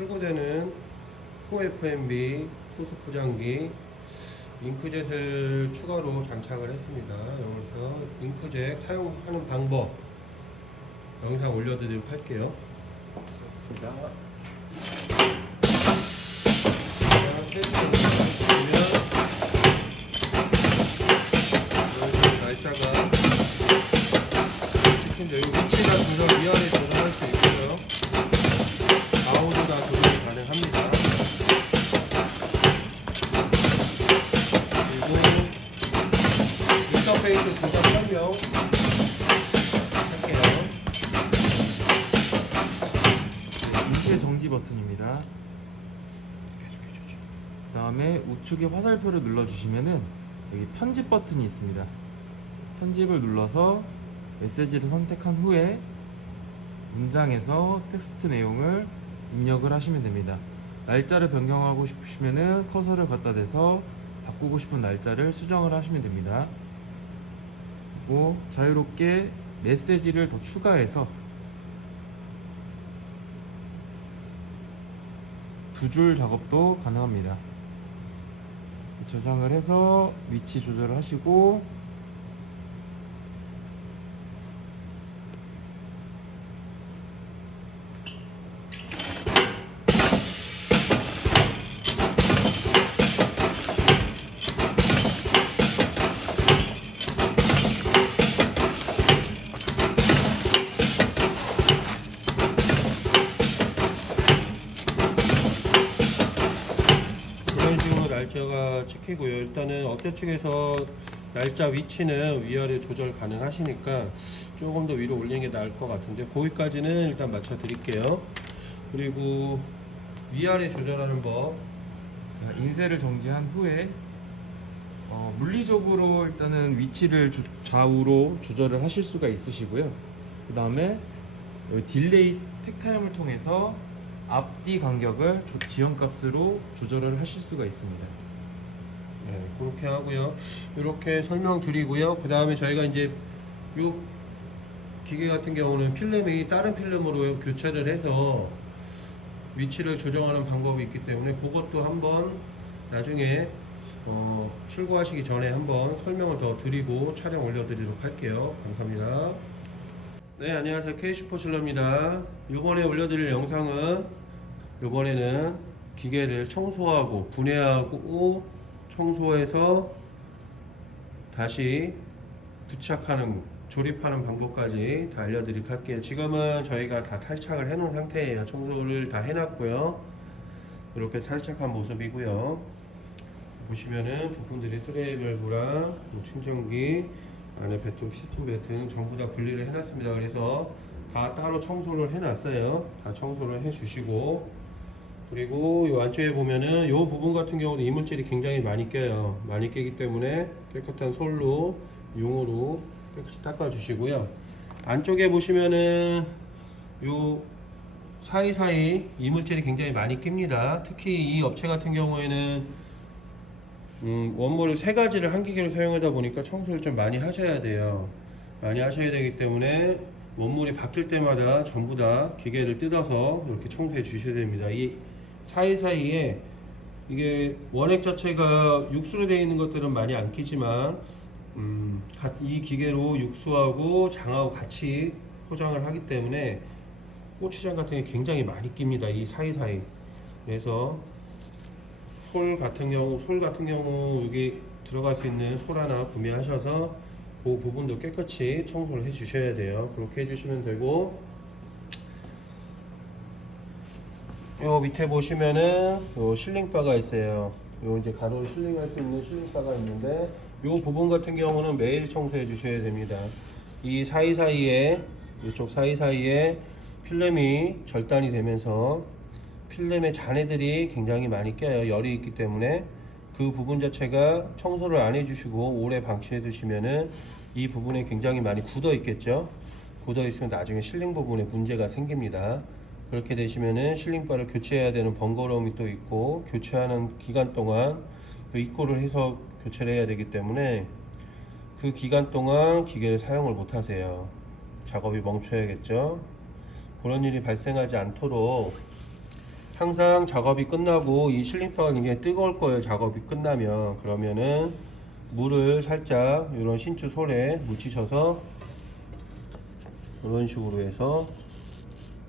출고되는 4FMB 소스 포장기 잉크젯을 추가로 장착을 했습니다. 여기서 잉크젯 사용하는 방법 영상 올려드리도록 할게요. 좋습니다. 날짜가 찍힌데 이 위치가 조절 위아래 조절할 수 있고요. 좌우도 다 조절이 가능합니다. 그리고 인터페이스 조작 설명 할게요. 인쇄 정지 버튼입니다. 그 다음에 우측에 화살표를 눌러주시면은 여기 편집 버튼이 있습니다. 편집을 눌러서 메시지를 선택한 후에 문장에서 텍스트 내용을 입력을 하시면 됩니다. 날짜를 변경하고 싶으시면은 커서를 갖다 대서 바꾸고 싶은 날짜를 수정을 하시면 됩니다. 그리고 자유롭게 메시지를 더 추가해서 두 줄 작업도 가능합니다. 저장을 해서 위치 조절을 하시고 이런 식으로 날짜가 찍히고요. 일단은 업체 측에서 날짜 위치는 위아래 조절 가능하시니까 조금 더 위로 올리는 게 나을 것 같은데 거기까지는 일단 맞춰 드릴게요. 그리고 위아래 조절하는 법. 자, 인쇄를 정지한 후에 물리적으로 일단은 위치를 좌우로 조절을 하실 수가 있으시고요. 그 다음에 딜레이 택타임을 통해서 앞뒤 간격을 지연값으로 조절을 하실 수가 있습니다. 네, 그렇게 하고요. 이렇게 설명드리고요. 그 다음에 저희가 이제 이 기계 같은 경우는 필름이 다른 필름으로 교체를 해서 위치를 조정하는 방법이 있기 때문에 그것도 한번 나중에 출고하시기 전에 한번 설명을 더 드리고 촬영 올려드리도록 할게요. 감사합니다. 네, 안녕하세요. K슈퍼실러입니다. 이번에 올려드릴 영상은 이번에는 기계를 청소하고 분해하고 청소해서 다시 부착하는 조립하는 방법까지 다 알려드리도록 할게요. 지금은 저희가 다 탈착을 해 놓은 상태예요. 청소를 다 해놨고요. 이렇게 탈착한 모습이고요. 보시면은 부품들이 스레이밸브랑 충전기 안에 배통 피스톤 배트 전부 다 분리를 해놨습니다. 그래서 다 따로 청소를 해놨어요. 다 청소를 해주시고, 그리고 이 안쪽에 보면은 이 부분 같은 경우도 이물질이 굉장히 많이 껴요. 많이 끼기 때문에 깨끗한 솔로 용으로 깨끗이 닦아주시고요. 안쪽에 보시면은 요 사이사이 이물질이 굉장히 많이 낍니다. 특히 이 업체 같은 경우에는 원모를 세 가지를 한 기계로 사용하다 보니까 청소를 좀 많이 하셔야 돼요. 많이 하셔야 되기 때문에 원물이 바뀔 때마다 전부 다 기계를 뜯어서 이렇게 청소해 주셔야 됩니다. 이 사이사이에 이게 원액 자체가 육수로 되어 있는 것들은 많이 안 끼지만 이 기계로 육수하고 장하고 같이 포장을 하기 때문에 고추장 같은 게 굉장히 많이 낍니다. 이 사이사이. 그래서 솔 같은 경우 여기 들어갈 수 있는 솔 하나 구매하셔서 그 부분도 깨끗이 청소를 해 주셔야 돼요. 그렇게 해 주시면 되고, 요 밑에 보시면은 요 실링바가 있어요. 요 이제 가로로 실링할 수 있는 실링바가 있는데 요 부분 같은 경우는 매일 청소해 주셔야 됩니다. 이 사이사이에, 이쪽 사이사이에 필름이 절단이 되면서 필름의 잔해들이 굉장히 많이 껴요. 열이 있기 때문에 그 부분 자체가 청소를 안 해주시고 오래 방치해 두시면은 이 부분에 굉장히 많이 굳어 있겠죠. 굳어 있으면 나중에 실링 부분에 문제가 생깁니다. 그렇게 되시면은 실링바를 교체해야 되는 번거로움이 또 있고, 교체하는 기간 동안 또 입고를 해서 교체를 해야 되기 때문에 그 기간 동안 기계를 사용을 못 하세요. 작업이 멈춰야겠죠. 그런 일이 발생하지 않도록 항상 작업이 끝나고 이 실린파가 굉장히 뜨거울 거예요. 작업이 끝나면. 그러면은 물을 살짝 이런 신추 솔에 묻히셔서 이런 식으로 해서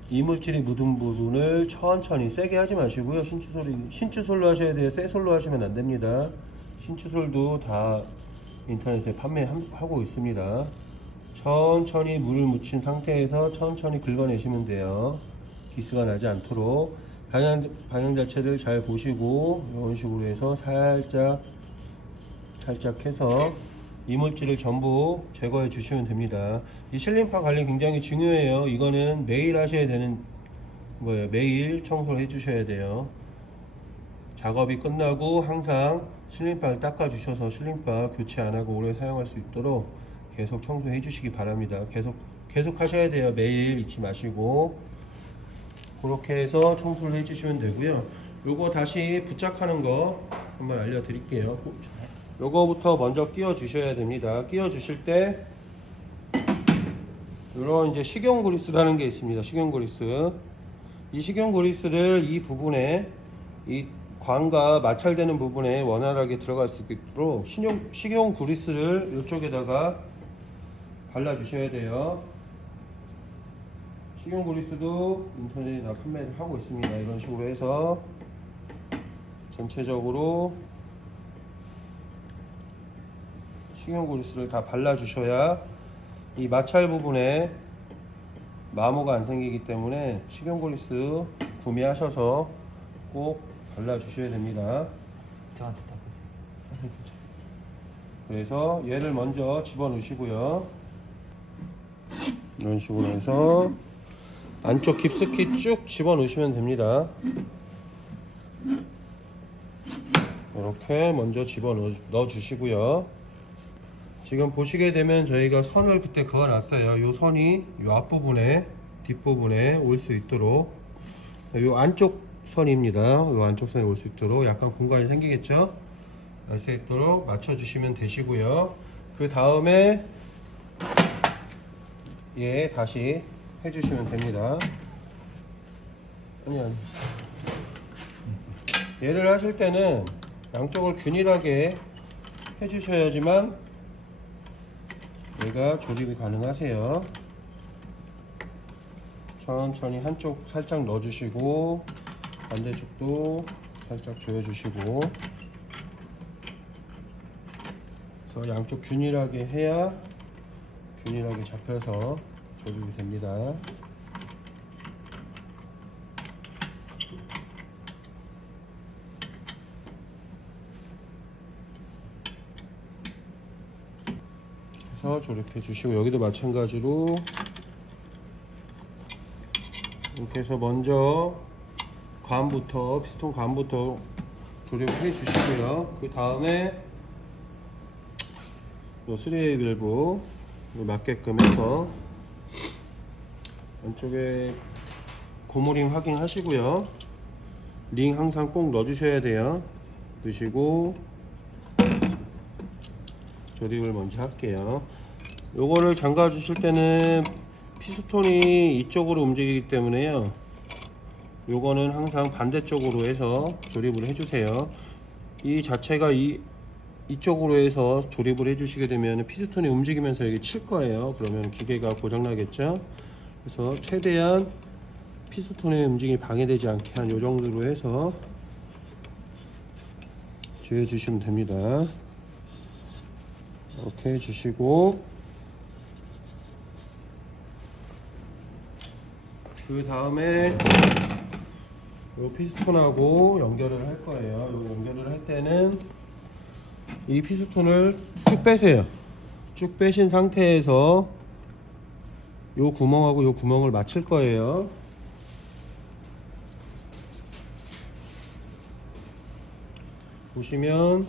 이물질이 묻은 부분을 천천히, 세게 하지 마시고요. 신추솔로 하셔야 돼요. 새 솔로 하시면 안 됩니다. 신추솔도 다 인터넷에 판매하고 있습니다. 천천히 물을 묻힌 상태에서 천천히 긁어내시면 돼요. 기스가 나지 않도록 방향 자체를 잘 보시고 이런 식으로 해서 살짝 해서 이물질을 전부 제거해 주시면 됩니다. 이 실린파 관리 굉장히 중요해요. 이거는 매일 하셔야 되는 거예요. 매일 청소를 해 주셔야 돼요. 작업이 끝나고 항상 실린파를 닦아 주셔서 실린파 교체 안 하고 오래 사용할 수 있도록 계속 청소해 주시기 바랍니다. 계속 하셔야 돼요. 매일 잊지 마시고. 그렇게 해서 청소를 해 주시면 되고요. 요거 다시 부착하는 거 한번 알려 드릴게요. 요거부터 먼저 끼워 주셔야 됩니다. 끼워 주실 때 이런 이제 식용 그리스라는 게 있습니다. 식용 그리스. 이 식용 그리스를 이 부분에, 이 관과 마찰되는 부분에 원활하게 들어갈 수 있도록 식용 그리스를 이쪽에다가 발라 주셔야 돼요. 식용 그리스도 인터넷에 다 판매를 하고 있습니다. 이런 식으로 해서 전체적으로 식용 그리스를 다 발라 주셔야 이 마찰 부분에 마모가 안 생기기 때문에 식용 그리스 구매하셔서 꼭 발라 주셔야 됩니다. 저한테 닦으세요. 그래서 얘를 먼저 집어 넣으시고요. 이런 식으로 해서 안쪽 깊숙이 쭉 집어 넣으시면 됩니다. 이렇게 먼저 집어 넣어 주시고요. 지금 보시게 되면 저희가 선을 그때 그어 놨어요. 요 선이 요 앞부분에, 뒷부분에 올 수 있도록, 요 안쪽 선입니다. 요 안쪽 선에 올 수 있도록 약간 공간이 생기겠죠? 알 수 있도록 맞춰 주시면 되시고요. 그 다음에 얘 다시 해주시면 됩니다. 아니 얘를 하실 때는 양쪽을 균일하게 해주셔야지만 얘가 조립이 가능하세요. 천천히 한쪽 살짝 넣어주시고 반대쪽도 살짝 조여주시고, 그래서 양쪽 균일하게 해야 균일하게 잡혀서 조립이 됩니다. 그래서 조립해 주시고, 여기도 마찬가지로 이렇게 해서 먼저 관부터, 피스톤 관부터 조립해 주시고요. 그 다음에 요 3A 밸브 맞게끔 해서 안쪽에 고무링 확인하시고요. 링 항상 꼭 넣어주셔야 돼요. 넣으시고 조립을 먼저 할게요. 요거를 잠가 주실 때는 피스톤이 이쪽으로 움직이기 때문에요. 요거는 항상 반대쪽으로 해서 조립을 해주세요. 이 자체가 이쪽으로 해서 조립을 해주시게 되면 피스톤이 움직이면서 여기 칠 거예요. 그러면 기계가 고장나겠죠. 그래서 최대한 피스톤의 움직임이 방해되지 않게 한 요 정도로 해서 조여주시면 됩니다. 이렇게 해주시고, 그 다음에 요 피스톤하고 연결을 할 거예요. 요 연결을 할 때는 이 피스톤을 쭉 빼세요. 쭉 빼신 상태에서 요 구멍하고 요 구멍을 맞출 거예요. 보시면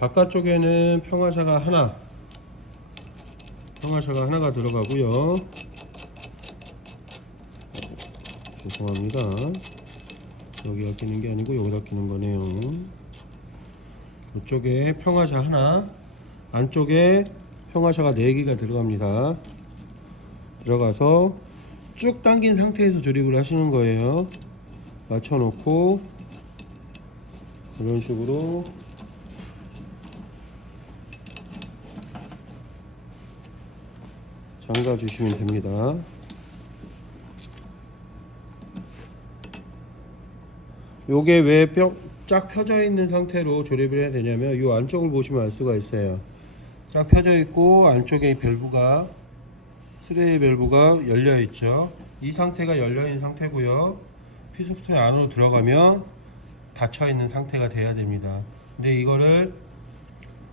바깥쪽에는 평화샤가 하나가 들어가고요. 죄송합니다. 여기가 끼는 게 아니고 여기다 끼는 거네요. 이쪽에 평화샤 하나, 안쪽에 평화샤가 4개가 들어갑니다. 들어가서 쭉 당긴 상태에서 조립을 하시는 거예요. 맞춰 놓고 이런 식으로 잠가 주시면 됩니다. 요게 왜 쫙 펴져 있는 상태로 조립을 해야 되냐면 이 안쪽을 보시면 알 수가 있어요. 쫙 펴져 있고 안쪽에 밸브가 스레이 밸브가 열려 있죠. 이 상태가 열려 있는 상태고요. 피스톤이 안으로 들어가면 닫혀 있는 상태가 돼야 됩니다. 근데 이거를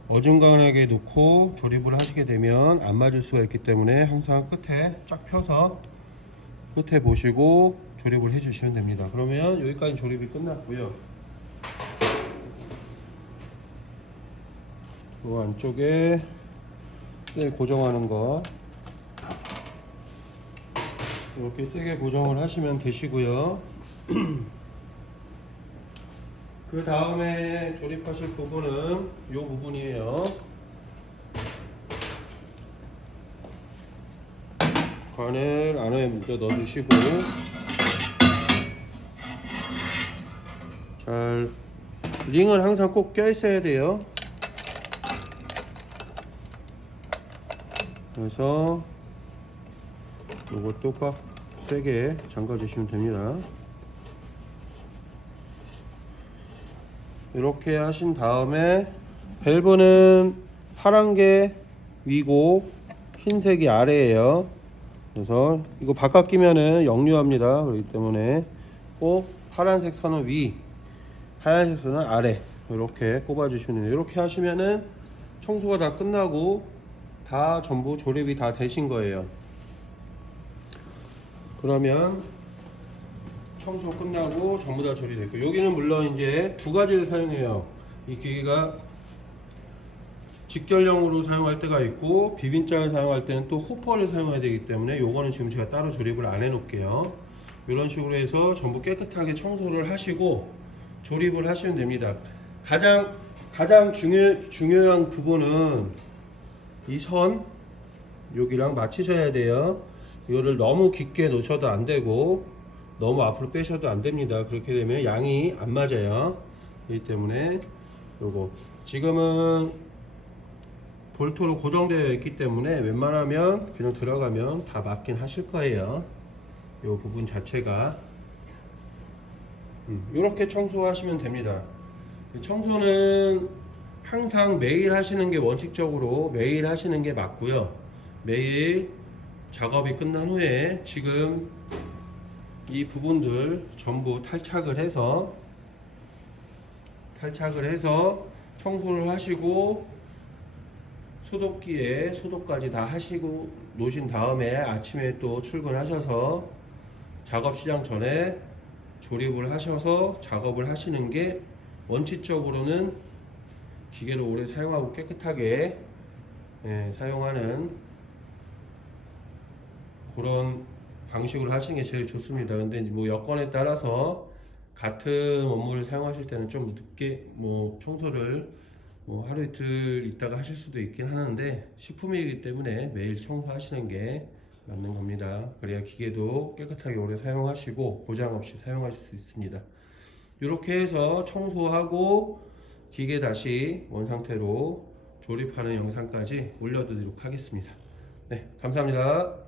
어중간하게 놓고 조립을 하시게 되면 안 맞을 수가 있기 때문에 항상 끝에 쫙 펴서 끝에 보시고 조립을 해 주시면 됩니다. 그러면 여기까지 조립이 끝났고요. 이 안쪽에 세게 고정하는 거 이렇게 세게 고정을 하시면 되시고요. 그 다음에 조립하실 부분은 이 부분이에요. 관을 안에 먼저 넣어주시고 잘 링은 항상 꼭 껴 있어야 돼요. 그래서 이것도 꽉 세게 잠가 주시면 됩니다. 이렇게 하신 다음에 밸브는 파란 게 위고 흰색이 아래예요. 그래서 이거 바깥 끼면은 역류합니다. 그렇기 때문에 꼭 파란색 선은 위, 하얀색 선은 아래 이렇게 꼽아 주시면 돼요. 이렇게 하시면은 청소가 다 끝나고 다 전부 조립이 다 되신 거예요. 그러면 청소 끝나고 전부 다 조립됐고, 여기는 물론 이제 두 가지를 사용해요. 이 기계가 직결형으로 사용할 때가 있고 비빈장을 사용할 때는 또 호퍼를 사용해야 되기 때문에 요거는 지금 제가 따로 조립을 안 해 놓을게요. 이런 식으로 해서 전부 깨끗하게 청소를 하시고 조립을 하시면 됩니다. 가장 중요한 부분은 이 선 여기랑 맞추셔야 돼요. 이거를 너무 깊게 놓으셔도 안 되고 너무 앞으로 빼셔도 안 됩니다. 그렇게 되면 양이 안 맞아요. 그렇기 때문에 요거 지금은 볼트로 고정되어 있기 때문에 웬만하면 그냥 들어가면 다 맞긴 하실 거예요. 요 부분 자체가 이렇게 청소하시면 됩니다. 청소는 항상 매일 하시는 게 원칙적으로 매일 하시는 게 맞고요. 매일 작업이 끝난 후에 지금 이 부분들 전부 탈착을 해서 청소를 하시고 소독기에 소독까지 다 하시고 놓으신 다음에 아침에 또 출근하셔서 작업 시작 전에 조립을 하셔서 작업을 하시는 게 원칙적으로는 기계를 오래 사용하고 깨끗하게 사용하는 그런 방식으로 하시는 게 제일 좋습니다. 근데 이제 뭐 여건에 따라서 같은 원물을 사용하실 때는 좀 늦게 청소를 하루 이틀 있다가 하실 수도 있긴 하는데 식품이기 때문에 매일 청소하시는 게 맞는 겁니다. 그래야 기계도 깨끗하게 오래 사용하시고 고장 없이 사용하실 수 있습니다. 이렇게 해서 청소하고 기계 다시 원상태로 조립하는 영상까지 올려드리도록 하겠습니다. 네, 감사합니다.